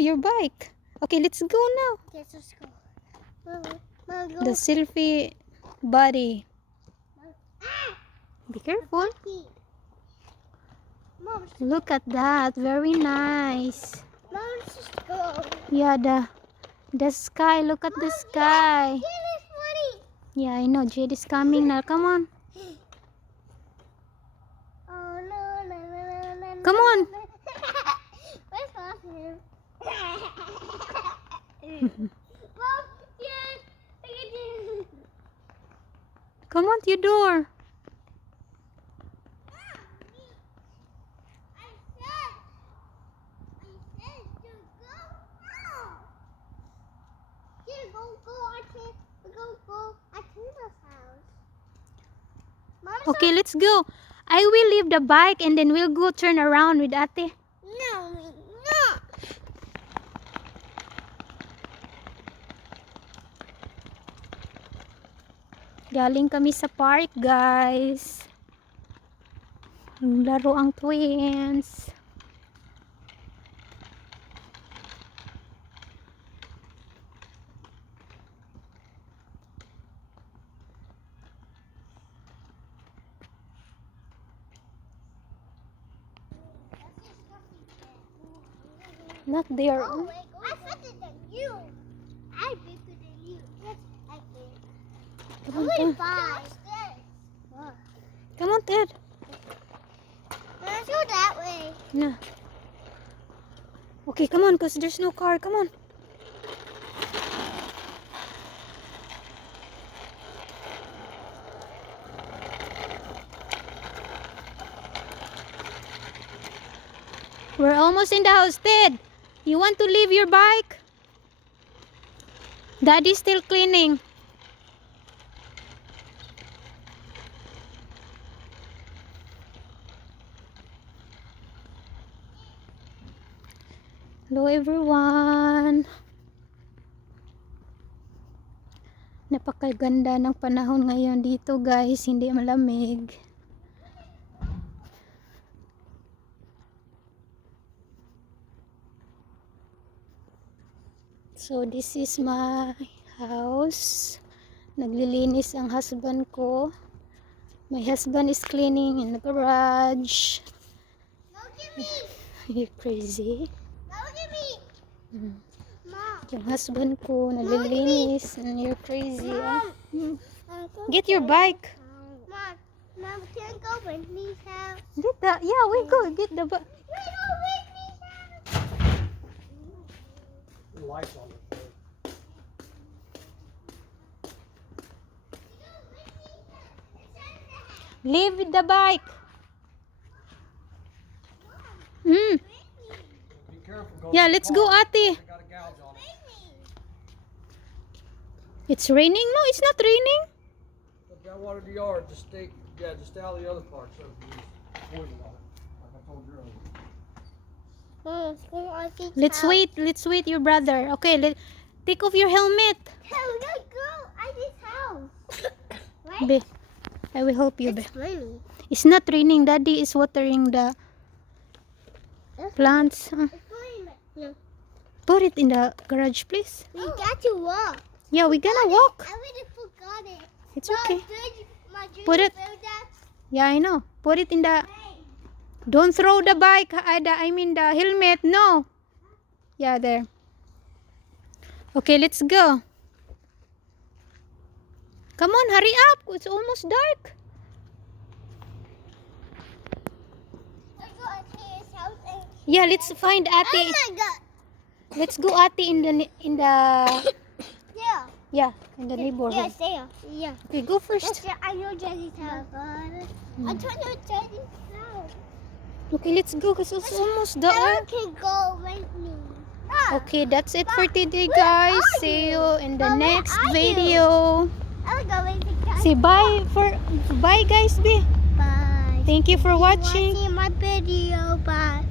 your bike. Okay, let's go now. Yes, let's go. Mom, go. The selfie buddy. Be careful. Mom, Look at that. Very nice. Mom, let's just go. Yeah, the sky. Look at the sky. Get this money. Yeah, I know. Jade is coming now. Come on. Oh, no, no, no, no, no. Come on. Where's Mom? Mom, yes. Look at you. Come on, Theodore. Okay, let's go. I will leave the bike and then we'll go turn around with Ate. No, no. Galing kami sa park, guys. Laro ang twins. Not there. Oh, wait, I'm faster than you. I'm bigger than you. Yes, I can. Come I'm on, going Ted. fast. Come on, Ted. Let's go that way. No. Okay, come on, because there's no car. Come on. We're almost in the house, Ted. You want to leave your bike? Daddy's still cleaning. Hello everyone. Napakaganda ng panahon ngayon dito, guys. Hindi malamig. So this is my house. Naglilinis ang husband ko. My husband is cleaning in the garage. Look at me. You're crazy. Look at me. Mom. Yung husband ko naglilinis and you're crazy. Ah. Mom. Get your bike. Mom, can I go with me's house? Get the, yeah, we go get the bike. We go with me's house. The lights on it. Leave with the bike. Be careful. Go Yeah, to the let's go, car. Ate. They got a gouge on it. It's raining? No, it's not raining. But that water the yard. Just stay. Yeah, just stay out of the other part. So there's poison on it. Like I told you earlier. Mom, let's go on Pete's Let's house. wait. Let's wait your brother. Okay, take off your helmet. Hey, we gotta go at his house. Right? Be, I will help you. Be. It's raining. It's not raining. Daddy is watering the plants. It's raining. No. Put it in the garage, please. We got to walk. Yeah, we're gonna walk. I already forgot it. It's Mom, okay. Put Put it- Yeah, I know. Put it in the... Don't throw the bike. I mean the helmet. No. Yeah, there. Okay, let's go. Come on, hurry up. It's almost dark. Let's go at his house and... Yeah, let's find Oh Ate. my God. Let's go Ate in the Yeah. in the neighborhood. Yes, there. Yeah. Okay, go first. I know Jenny's house. I told you Jenny's house. Okay, let's go because it's almost No one dark. can go with me. Ah, Okay, that's it for today, Where guys. are See you? you in the Mom, where next are you? video. I'll go with you. Say bye guys. Be. Bye. Thank you for watching. Watching my video. Bye.